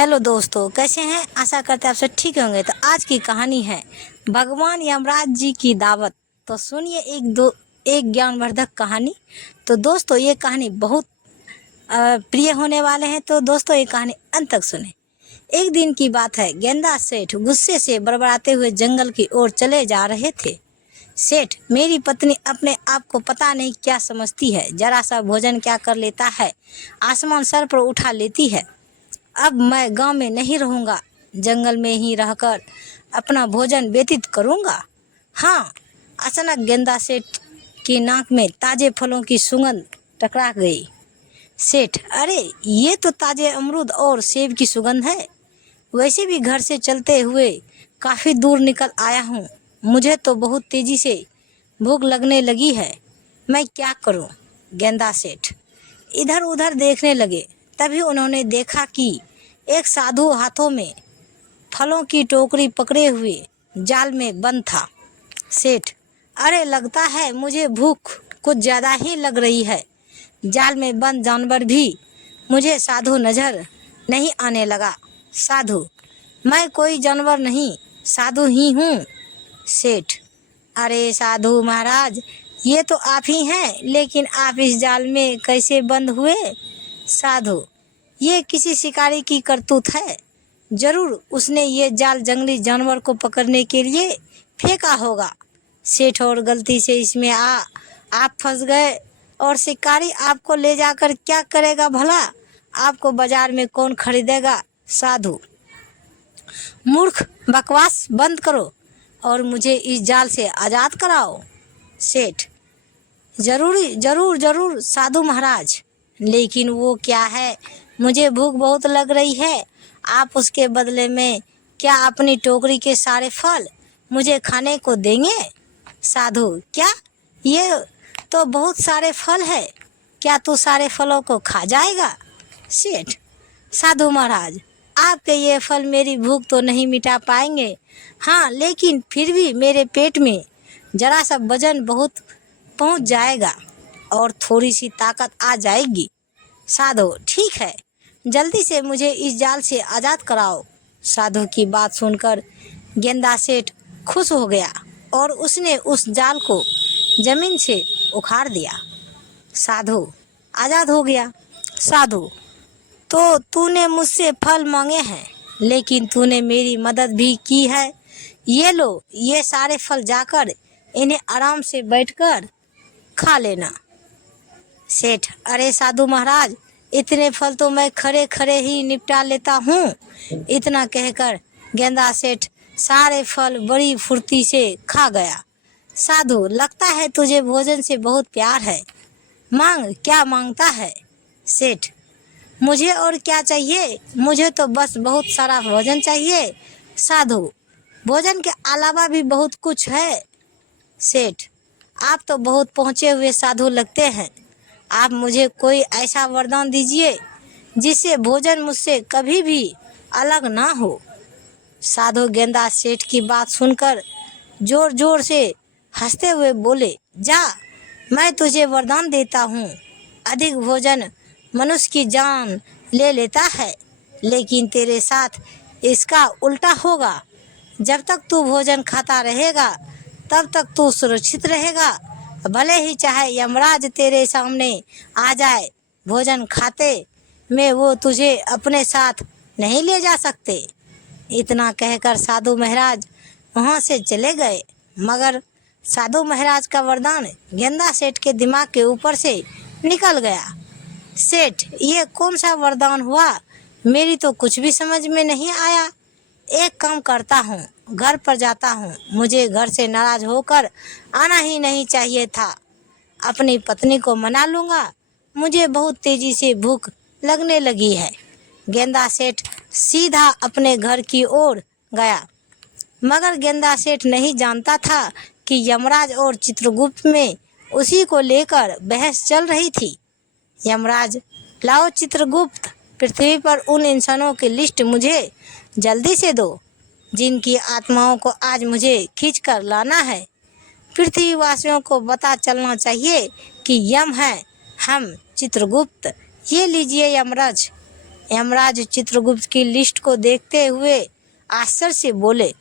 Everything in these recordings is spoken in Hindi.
हेलो दोस्तों, कैसे हैं? आशा करते हैं आप सब ठीक होंगे। तो आज की कहानी है भगवान यमराज जी की दावत। तो सुनिए एक ज्ञानवर्धक कहानी। तो दोस्तों, ये कहानी बहुत प्रिय होने वाले हैं। तो दोस्तों, ये कहानी अंत तक सुने। एक दिन की बात है, गेंदा सेठ गुस्से से बड़बड़ाते हुए जंगल की ओर चले जा रहे थे। सेठ, मेरी पत्नी अपने आप को पता नहीं क्या समझती है, जरा सा भोजन क्या कर लेता है, आसमान सर पर उठा लेती है। अब मैं गांव में नहीं रहूँगा, जंगल में ही रहकर अपना भोजन व्यतीत करूँगा। हाँ, अचानक गेंदा सेठ की नाक में ताजे फलों की सुगंध टकरा गई। सेठ, अरे ये तो ताजे अमरूद और सेब की सुगंध है। वैसे भी घर से चलते हुए काफ़ी दूर निकल आया हूँ, मुझे तो बहुत तेज़ी से भूख लगने लगी है। मैं क्या करूँ? गेंदा सेठ इधर उधर देखने लगे। तभी उन्होंने देखा कि एक साधु हाथों में फलों की टोकरी पकड़े हुए जाल में बंद था। सेठ, अरे लगता है मुझे भूख कुछ ज़्यादा ही लग रही है। जाल में बंद जानवर भी मुझे साधु नजर नहीं आने लगा। साधु, मैं कोई जानवर नहीं, साधु ही हूँ। सेठ, अरे साधु महाराज, ये तो आप ही हैं, लेकिन आप इस जाल में कैसे बंद हुए? साधु, ये किसी शिकारी की करतूत है। जरूर उसने ये जाल जंगली जानवर को पकड़ने के लिए फेंका होगा। सेठ, और गलती से इसमें आप फंस गए और शिकारी आपको ले जाकर क्या करेगा भला? आपको बाजार में कौन खरीदेगा? साधु, मूर्ख, बकवास बंद करो और मुझे इस जाल से आज़ाद कराओ। सेठ, जरूर साधु महाराज, लेकिन वो क्या है? मुझे भूख बहुत लग रही है। आप उसके बदले में क्या अपनी टोकरी के सारे फल मुझे खाने को देंगे? साधु, क्या? ये तो बहुत सारे फल है, क्या तू सारे फलों को खा जाएगा? सेठ, साधु महाराज, आपके ये फल मेरी भूख तो नहीं मिटा पाएंगे। हाँ, लेकिन फिर भी मेरे पेट में जरा सा वजन बहुत पहुंच जाएगा और थोड़ी सी ताकत आ जाएगी। साधु, ठीक है, जल्दी से मुझे इस जाल से आज़ाद कराओ। साधु की बात सुनकर गेंदा सेठ खुश हो गया और उसने उस जाल को जमीन से उखाड़ दिया। साधु आज़ाद हो गया। साधु, तो तूने मुझसे फल मांगे हैं, लेकिन तूने मेरी मदद भी की है। ये लो, ये सारे फल जाकर इन्हें आराम से बैठकर खा लेना। सेठ, अरे साधु महाराज, इतने फल तो मैं खड़े खड़े ही निपटा लेता हूँ। इतना कहकर गेंदा सेठ सारे फल बड़ी फुर्ती से खा गया। साधु, लगता है तुझे भोजन से बहुत प्यार है। मांग, क्या मांगता है? सेठ, मुझे और क्या चाहिए? मुझे तो बस बहुत सारा भोजन चाहिए। साधु, भोजन के अलावा भी बहुत कुछ है। सेठ, आप तो बहुत पहुँचे हुए साधु लगते हैं। आप मुझे कोई ऐसा वरदान दीजिए जिससे भोजन मुझसे कभी भी अलग ना हो। साधु गेंदा सेठ की बात सुनकर जोर जोर से हंसते हुए बोले, जा, मैं तुझे वरदान देता हूँ। अधिक भोजन मनुष्य की जान ले लेता है, लेकिन तेरे साथ इसका उल्टा होगा। जब तक तू भोजन खाता रहेगा तब तक तू सुरक्षित रहेगा। भले ही चाहे यमराज तेरे सामने आ जाए, भोजन खाते में वो तुझे अपने साथ नहीं ले जा सकते। इतना कहकर साधु महाराज वहाँ से चले गए। मगर साधु महाराज का वरदान गेंदा सेठ के दिमाग के ऊपर से निकल गया। सेठ, ये कौन सा वरदान हुआ? मेरी तो कुछ भी समझ में नहीं आया। एक काम करता हूँ, घर पर जाता हूँ। मुझे घर से नाराज होकर आना ही नहीं चाहिए था। अपनी पत्नी को मना लूँगा। मुझे बहुत तेज़ी से भूख लगने लगी है। गेंदा सेठ सीधा अपने घर की ओर गया। मगर गेंदा सेठ नहीं जानता था कि यमराज और चित्रगुप्त में उसी को लेकर बहस चल रही थी। यमराज, लाओ चित्रगुप्त, पृथ्वी पर उन इंसानों की लिस्ट मुझे जल्दी से दो जिनकी आत्माओं को आज मुझे खींच कर लाना है। पृथ्वीवासियों को पता चलना चाहिए कि यम है हम चित्रगुप्त। ये लीजिए यमराज। यमराज चित्रगुप्त की लिस्ट को देखते हुए आश्चर्य से बोले,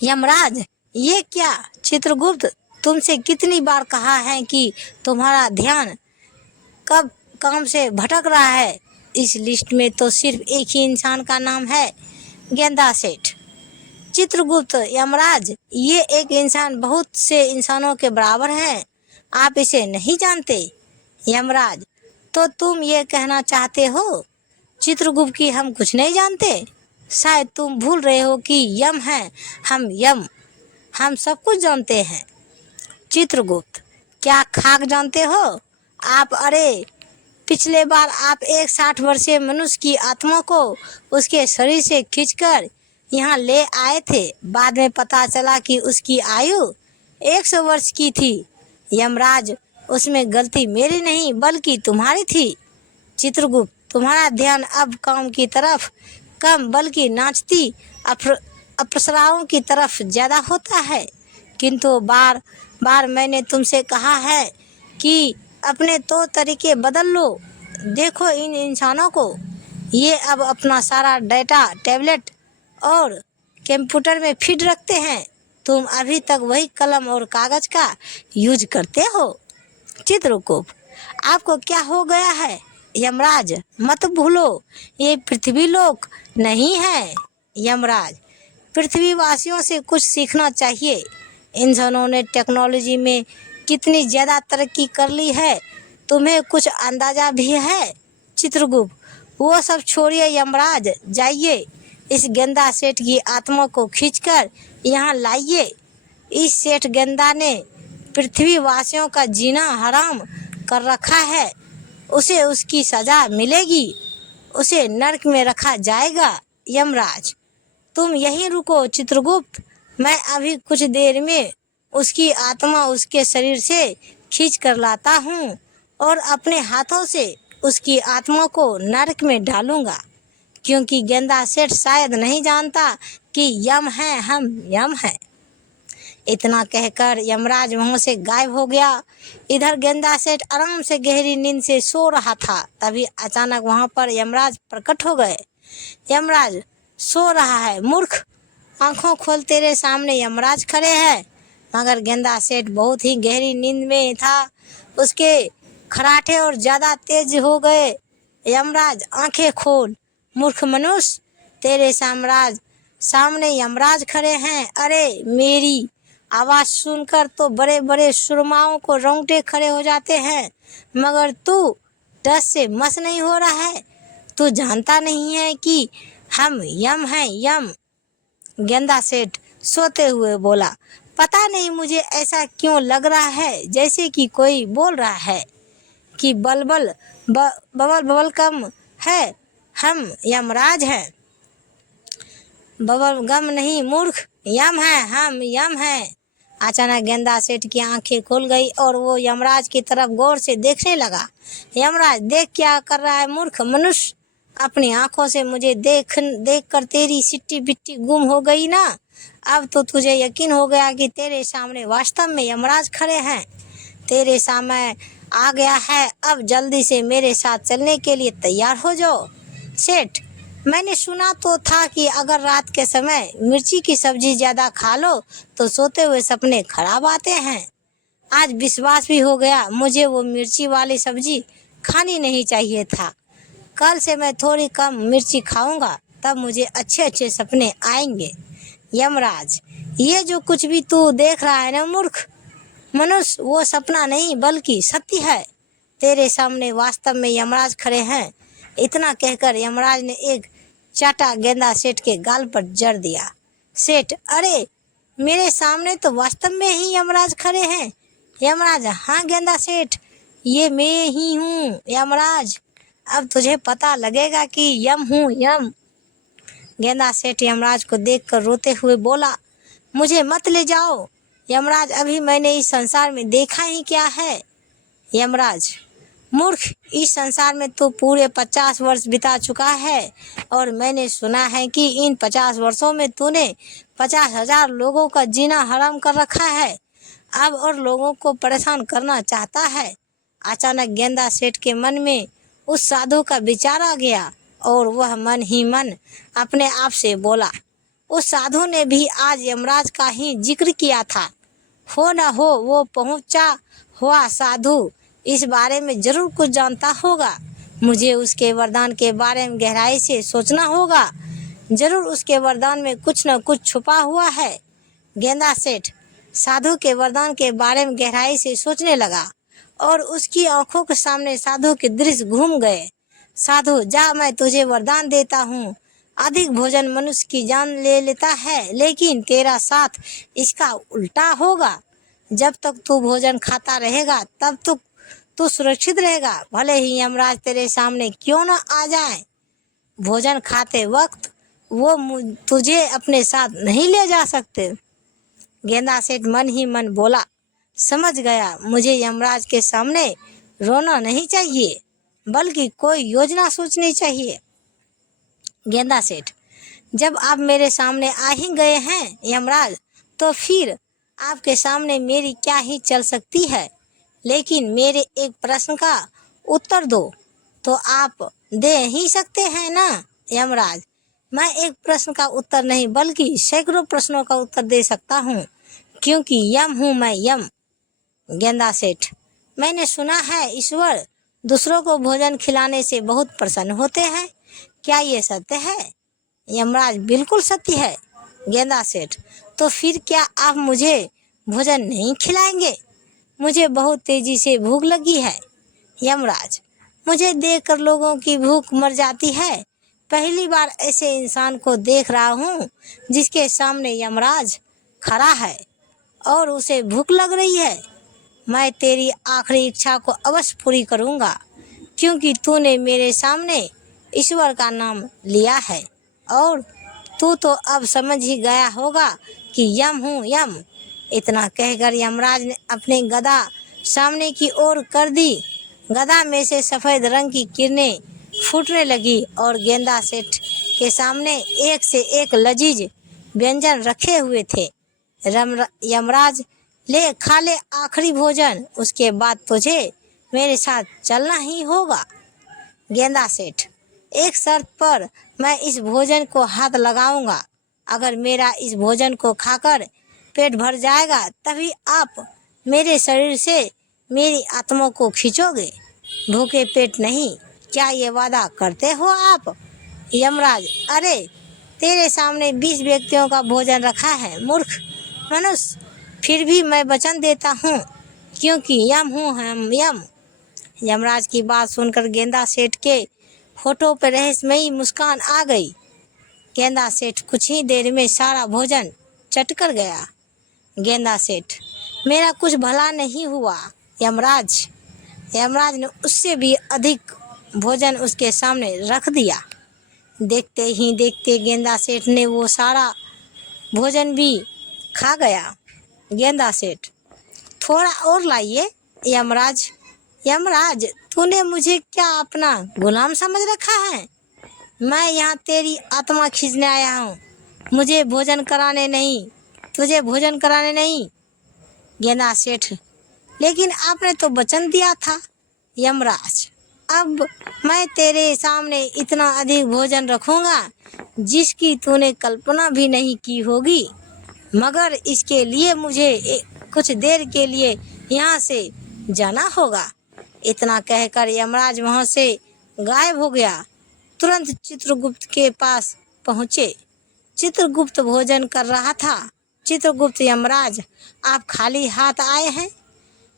यमराज ये क्या? चित्रगुप्त, तुमसे कितनी बार कहा है कि तुम्हारा ध्यान कब काम से भटक रहा है। इस लिस्ट में तो सिर्फ एक ही इंसान का नाम है, गेंदा सेठ। चित्रगुप्त, यमराज ये एक इंसान बहुत से इंसानों के बराबर है, आप इसे नहीं जानते। यमराज, तो तुम ये कहना चाहते हो चित्रगुप्त की हम कुछ नहीं जानते? शायद तुम भूल रहे हो कि यम है, हम सब कुछ जानते हैं। चित्रगुप्त, क्या खाक जानते हो आप? अरे पिछले बार आप एक 60 वर्षीय मनुष्य की आत्मा को उसके शरीर से खींचकर यहाँ ले आए थे। बाद में पता चला कि उसकी आयु 100 वर्ष की थी। यमराज, उसमें गलती मेरी नहीं बल्कि तुम्हारी थी। चित्रगुप्त, तुम्हारा ध्यान अब काम की तरफ कम बल्कि नाचती अप्सराओं की तरफ ज़्यादा होता है। किंतु बार बार मैंने तुमसे कहा है कि अपने तो तरीके बदल लो। देखो इन इंसानों को, ये अब अपना सारा डेटा टैबलेट और कंप्यूटर में फीड रखते हैं। तुम अभी तक वही कलम और कागज का यूज करते हो। चित्रगुप्त, आपको क्या हो गया है? यमराज, मत भूलो ये पृथ्वी लोक नहीं है। यमराज, पृथ्वीवासियों से कुछ सीखना चाहिए। इंसानों ने टेक्नोलॉजी में कितनी ज़्यादा तरक्की कर ली है, तुम्हें कुछ अंदाज़ा भी है? चित्रगुप्त, वो सब छोड़िए यमराज, जाइए इस गेंदा सेठ की आत्मा को खींचकर यहाँ लाइए। इस सेठ गेंदा ने पृथ्वीवासियों का जीना हराम कर रखा है, उसे उसकी सज़ा मिलेगी, उसे नरक में रखा जाएगा। यमराज, तुम यहीं रुको चित्रगुप्त, मैं अभी कुछ देर में उसकी आत्मा उसके शरीर से खींच कर लाता हूँ और अपने हाथों से उसकी आत्मा को नरक में डालूंगा, क्योंकि गेंदा सेठ शायद नहीं जानता कि यम है, हम यम हैं। इतना कहकर यमराज वहाँ से गायब हो गया। इधर गेंदा सेठ आराम से गहरी नींद से सो रहा था। तभी अचानक वहाँ पर यमराज प्रकट हो गए। यमराज, सो रहा है मूर्ख, आंखों खोल, तेरे सामने यमराज खड़े हैं। मगर गेंदा सेठ बहुत ही गहरी नींद में था, उसके खराटे और ज़्यादा तेज हो गए। यमराज, आंखें खोल मूर्ख मनुष्य, तेरे सामने यमराज खड़े हैं। अरे मेरी आवाज़ सुनकर तो बड़े बड़े सुरमाओं को रोंगटे खड़े हो जाते हैं, मगर तू डर से मस नहीं हो रहा है? तू जानता नहीं है कि हम यम हैं, यम? गेंदा सेठ सोते हुए बोला, पता नहीं मुझे ऐसा क्यों लग रहा है जैसे कि कोई बोल रहा है कि बबल बबल कम है, हम यमराज हैं। बबल गम नहीं मूर्ख, यम है, हम यम हैं। अचानक गेंदा सेठ की आंखें खुल गई और वो यमराज की तरफ गौर से देखने लगा। यमराज, देख क्या कर रहा है मूर्ख मनुष्य, अपनी आंखों से मुझे देख कर तेरी सिट्टी बिट्टी गुम हो गई ना। अब तो तुझे यकीन हो गया कि तेरे सामने वास्तव में यमराज खड़े हैं। तेरे सामने आ गया है, अब जल्दी से मेरे साथ चलने के लिए तैयार हो जाओ। सेठ, मैंने सुना तो था कि अगर रात के समय मिर्ची की सब्जी ज़्यादा खा लो तो सोते हुए सपने खराब आते हैं। आज विश्वास भी हो गया, मुझे वो मिर्ची वाली सब्जी खानी नहीं चाहिए था। कल से मैं थोड़ी कम मिर्ची खाऊंगा, तब मुझे अच्छे अच्छे सपने आएंगे। यमराज, ये जो कुछ भी तू देख रहा है ना मूर्ख मनुष्य, वो सपना नहीं बल्कि सत्य है। तेरे सामने वास्तव में यमराज खड़े हैं। इतना कहकर यमराज ने एक चाटा गेंदा सेठ के गाल पर जड़ दिया। सेठ, अरे मेरे सामने तो वास्तव में ही यमराज खड़े हैं। यमराज, हाँ गेंदा सेठ, ये मैं ही हूँ यमराज, अब तुझे पता लगेगा कि यम हूँ, यम। गेंदा सेठ यमराज को देखकर रोते हुए बोला, मुझे मत ले जाओ यमराज, अभी मैंने इस संसार में देखा ही क्या है। यमराज, मूर्ख, इस संसार में तो पूरे 50 वर्ष बिता चुका है और मैंने सुना है कि इन 50 वर्षों में तूने 50,000 लोगों का जीना हराम कर रखा है, अब और लोगों को परेशान करना चाहता है। अचानक गेंदा सेठ के मन में उस साधु का विचार आ गया और वह मन ही मन अपने आप से बोला, उस साधु ने भी आज यमराज का ही जिक्र किया था। हो न हो वो पहुंचा हुआ साधु इस बारे में जरूर कुछ जानता होगा। मुझे उसके वरदान के बारे में गहराई से सोचना होगा। जरूर उसके वरदान में कुछ न कुछ छुपा हुआ है। गेंदा सेठ साधु के वरदान के बारे में गहराई से सोचने लगा और उसकी आंखों के सामने साधु के दृश्य घूम गए। साधु, जा, मैं तुझे वरदान देता हूँ। अधिक भोजन मनुष्य की जान ले लेता है, लेकिन तेरा साथ इसका उल्टा होगा। जब तक तू भोजन खाता रहेगा तब तक तू सुरक्षित रहेगा, भले ही यमराज तेरे सामने क्यों न आ जाए। भोजन खाते वक्त वो तुझे अपने साथ नहीं ले जा सकते। गेंदा सेठ मन ही मन बोला, समझ गया, मुझे यमराज के सामने रोना नहीं चाहिए, बल्कि कोई योजना सोचनी चाहिए। गेंदा सेठ, जब आप मेरे सामने आ ही गए हैं यमराज, तो फिर आपके सामने मेरी क्या ही चल सकती है। लेकिन मेरे एक प्रश्न का उत्तर दो तो आप दे ही सकते हैं ना यमराज। मैं एक प्रश्न का उत्तर नहीं बल्कि सैकड़ों प्रश्नों का उत्तर दे सकता हूँ, क्योंकि यम हूँ मैं, यम। गेंदा सेठ, मैंने सुना है ईश्वर दूसरों को भोजन खिलाने से बहुत प्रसन्न होते हैं, क्या ये सत्य है? यमराज, बिल्कुल सत्य है। गेंदा सेठ, तो फिर क्या आप मुझे भोजन नहीं खिलाएंगे? मुझे बहुत तेजी से भूख लगी है। यमराज, मुझे देखकर लोगों की भूख मर जाती है। पहली बार ऐसे इंसान को देख रहा हूँ जिसके सामने यमराज खड़ा है और उसे भूख लग रही है। मैं तेरी आखिरी इच्छा को अवश्य पूरी करूँगा, क्योंकि तूने मेरे सामने ईश्वर का नाम लिया है और तू तो अब समझ ही गया होगा कि यम हूँ, यम। इतना कहकर यमराज ने अपनी गदा सामने की ओर कर दी। गदा में से सफ़ेद रंग की किरणें फूटने लगी और गेंदा सेठ के सामने एक से एक लजीज व्यंजन रखे हुए थे। यमराज, ले, खा ले आखिरी भोजन, उसके बाद तुझे मेरे साथ चलना ही होगा। गेंदा सेठ, एक शर्त पर मैं इस भोजन को हाथ लगाऊंगा। अगर मेरा इस भोजन को खाकर पेट भर जाएगा तभी आप मेरे शरीर से मेरी आत्मा को खींचोगे, भूखे पेट नहीं। क्या ये वादा करते हो आप? यमराज, अरे तेरे सामने 20 व्यक्तियों का भोजन रखा है मूर्ख मनुष्य, फिर भी मैं वचन देता हूँ, क्योंकि यम हूँ हम, यम। यमराज की बात सुनकर गेंदा सेठ के होठों पर रहस्यमयी मुस्कान आ गई। गेंदा सेठ कुछ ही देर में सारा भोजन चट कर गया। गेंदा सेठ, मेरा कुछ भला नहीं हुआ यमराज। यमराज ने उससे भी अधिक भोजन उसके सामने रख दिया। देखते ही देखते गेंदा सेठ ने वो सारा भोजन भी खा गया। गेंदा सेठ, थोड़ा और लाइए यमराज। यमराज, तूने मुझे क्या अपना गुलाम समझ रखा है? मैं यहाँ तेरी आत्मा खींचने आया हूँ, मुझे भोजन कराने नहीं, तुझे भोजन कराने नहीं। गेंदा सेठ, लेकिन आपने तो वचन दिया था। यमराज, अब मैं तेरे सामने इतना अधिक भोजन रखूँगा जिसकी तूने कल्पना भी नहीं की होगी, मगर इसके लिए मुझे कुछ देर के लिए यहाँ से जाना होगा। इतना कहकर यमराज वहाँ से गायब हो गया। तुरंत चित्रगुप्त के पास पहुँचे। चित्रगुप्त भोजन कर रहा था। चित्रगुप्त, यमराज, आप खाली हाथ आए हैं?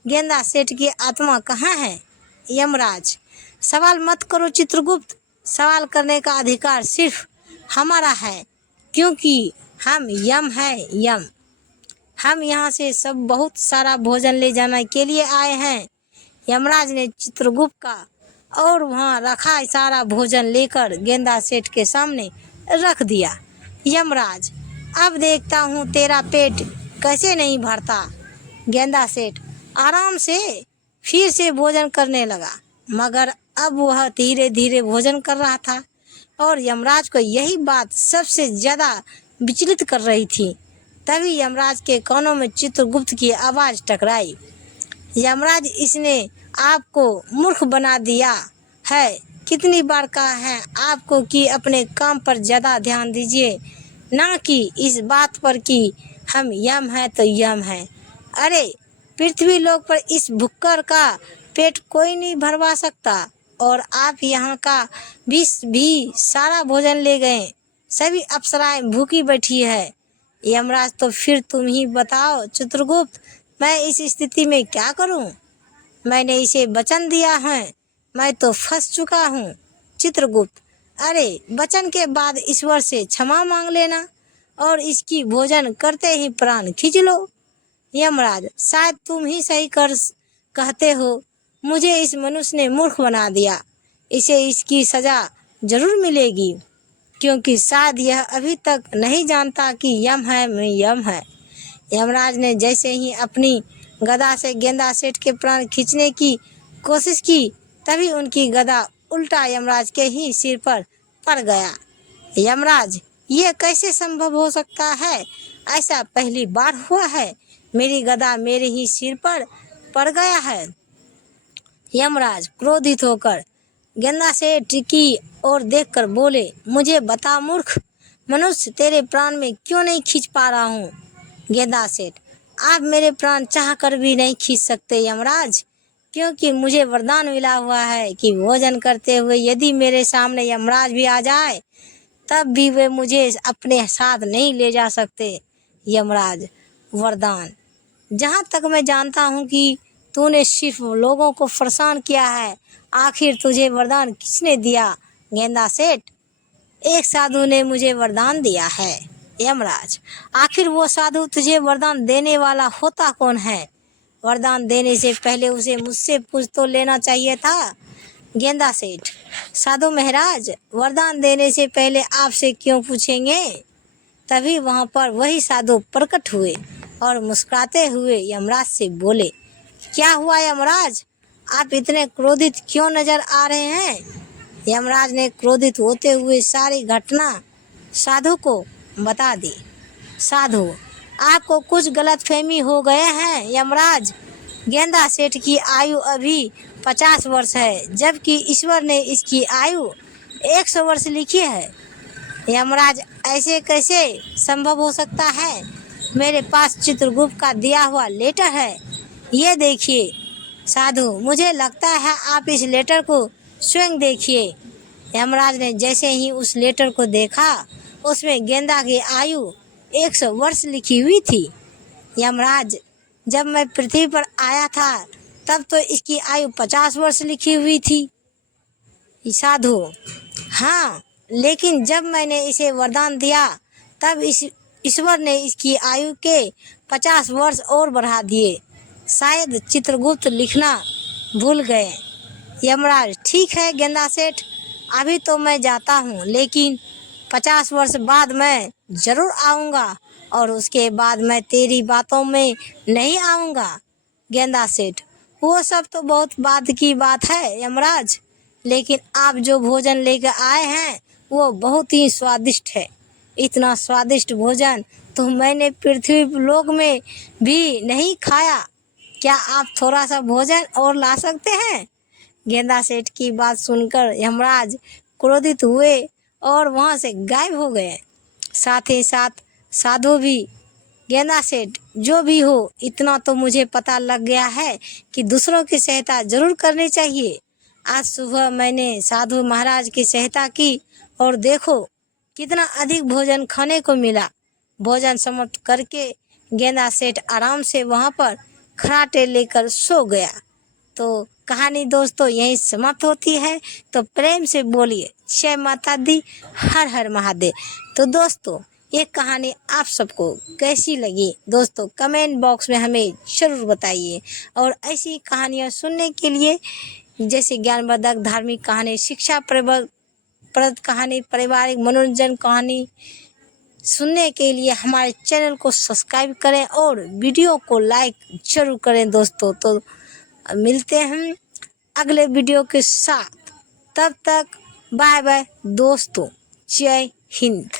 गेंदा सेठ की आत्मा कहाँ है? यमराज, सवाल मत करो चित्रगुप्त, सवाल करने का अधिकार सिर्फ हमारा है, क्योंकि हम यम हैं, यम। हम यहाँ से सब बहुत सारा भोजन ले जाने के लिए आए हैं। यमराज ने चित्रगुप्त का और वहाँ रखा सारा भोजन लेकर गेंदा सेठ के सामने रख दिया। यमराज, अब देखता हूँ तेरा पेट कैसे नहीं भरता। गेंदा सेठ आराम से फिर से भोजन करने लगा, मगर अब वह धीरे धीरे भोजन कर रहा था और यमराज को यही बात सबसे ज़्यादा विचलित कर रही थी। तभी यमराज के कानों में चित्रगुप्त की आवाज़ टकराई। यमराज, इसने आपको मूर्ख बना दिया है, कितनी बार कहा है आपको कि अपने काम पर ज़्यादा ध्यान दीजिए, ना कि इस बात पर कि हम यम हैं तो यम हैं। अरे पृथ्वी लोक पर इस भुक्कड़ का पेट कोई नहीं भरवा सकता, और आप यहाँ का भी सारा भोजन ले गए। सभी अप्सराएं भूखी बैठी है। यमराज तो फिर तुम ही बताओ चित्रगुप्त, मैं इस स्थिति में क्या करूं? मैंने इसे वचन दिया है, मैं तो फंस चुका हूँ। चित्रगुप्त, अरे वचन के बाद ईश्वर से क्षमा मांग लेना और इसकी भोजन करते ही प्राण खींच लो। यमराज, शायद तुम ही सही कहते हो, मुझे इस मनुष्य ने मूर्ख बना दिया। इसे इसकी सजा जरूर मिलेगी, क्योंकि शायद यह अभी तक नहीं जानता कि यम है मैं यम है। यमराज ने जैसे ही अपनी गदा से गेंदा सेठ के प्राण खींचने की कोशिश की, तभी उनकी गदा उल्टा यमराज के ही सिर पर पड़ गया। यमराज, ये कैसे संभव हो सकता है? ऐसा पहली बार हुआ है। मेरी गदा मेरे ही सिर पर पड़ गया है। यमराज क्रोधित होकर गेंदा सेठ की ओर देखकर बोले, मुझे बता मूर्ख मनुष्य, तेरे प्राण में क्यों नहीं खींच पा रहा हूँ? गेंदा सेठ, आप मेरे प्राण चाह कर भी नहीं खींच सकते यमराज, क्योंकि मुझे वरदान मिला हुआ है कि भोजन करते हुए यदि मेरे सामने यमराज भी आ जाए तब भी वे मुझे अपने साथ नहीं ले जा सकते। यमराज, वरदान? जहाँ तक मैं जानता हूँ कि तूने सिर्फ लोगों को परेशान किया है, आखिर तुझे वरदान किसने दिया? गेंदा सेठ, एक साधु ने मुझे वरदान दिया है। यमराज, आखिर वो साधु तुझे वरदान देने वाला होता कौन है? वरदान देने से पहले उसे मुझसे पूछ तो लेना चाहिए था। गेंदा सेठ, साधु महाराज, वरदान देने से पहले आपसे क्यों पूछेंगे? तभी वहाँ पर वही साधु प्रकट हुए और मुस्कुराते हुए यमराज से बोले, क्या हुआ यमराज, आप इतने क्रोधित क्यों नजर आ रहे हैं? यमराज ने क्रोधित होते हुए सारी घटना साधु को बता दी। साधु, आपको कुछ गलतफहमी हो गए हैं यमराज। गेंदा सेठ की आयु अभी 50 वर्ष है, जबकि ईश्वर ने इसकी आयु 100 वर्ष लिखी है। यमराज, ऐसे कैसे संभव हो सकता है? मेरे पास चित्रगुप्त का दिया हुआ लेटर है, ये देखिए। साधु, मुझे लगता है आप इस लेटर को स्वयं देखिए। यमराज ने जैसे ही उस लेटर को देखा, उसमें गेंदा की आयु 100 वर्ष लिखी हुई थी। यमराज, जब मैं पृथ्वी पर आया था तब तो इसकी आयु 50 वर्ष लिखी हुई थी। साधु, हाँ, लेकिन जब मैंने इसे वरदान दिया तब ईश्वर ने इसकी आयु के 50 वर्ष और बढ़ा दिए। शायद चित्रगुप्त लिखना भूल गए। यमराज, ठीक है गेंदा सेठ, अभी तो मैं जाता हूँ, लेकिन 50 वर्ष बाद मैं जरूर आऊँगा और उसके बाद मैं तेरी बातों में नहीं आऊँगा। गेंदा सेठ, वो सब तो बहुत बाद की बात है यमराज, लेकिन आप जो भोजन लेकर आए हैं वो बहुत ही स्वादिष्ट है। इतना स्वादिष्ट भोजन तो मैंने पृथ्वी लोक में भी नहीं खाया। क्या आप थोड़ा सा भोजन और ला सकते हैं? गेंदा सेठ की बात सुनकर यमराज क्रोधित हुए और वहाँ से गायब हो गए। साथ ही साथ साधु भी, गेंदा सेठ, जो भी हो, इतना तो मुझे पता लग गया है कि दूसरों की सहायता जरूर करनी चाहिए। आज सुबह मैंने साधु महाराज की सहायता की और देखो कितना अधिक भोजन खाने को मिला। भोजन समाप्त करके गेंदा सेठ आराम से वहाँ पर खराटे लेकर सो गया। तो कहानी दोस्तों यहीं समाप्त होती है। तो प्रेम से बोलिए जय माता दी, हर हर महादेव। तो दोस्तों, ये कहानी आप सबको कैसी लगी दोस्तों, कमेंट बॉक्स में हमें ज़रूर बताइए। और ऐसी कहानियाँ सुनने के लिए, जैसे ज्ञानवर्धक, धार्मिक कहानी, शिक्षा प्रद कहानी, पारिवारिक मनोरंजन कहानी सुनने के लिए हमारे चैनल को सब्सक्राइब करें और वीडियो को लाइक जरूर करें दोस्तों। तो मिलते हैं अगले वीडियो के साथ, तब तक बाय बाय दोस्तों, जय हिंद।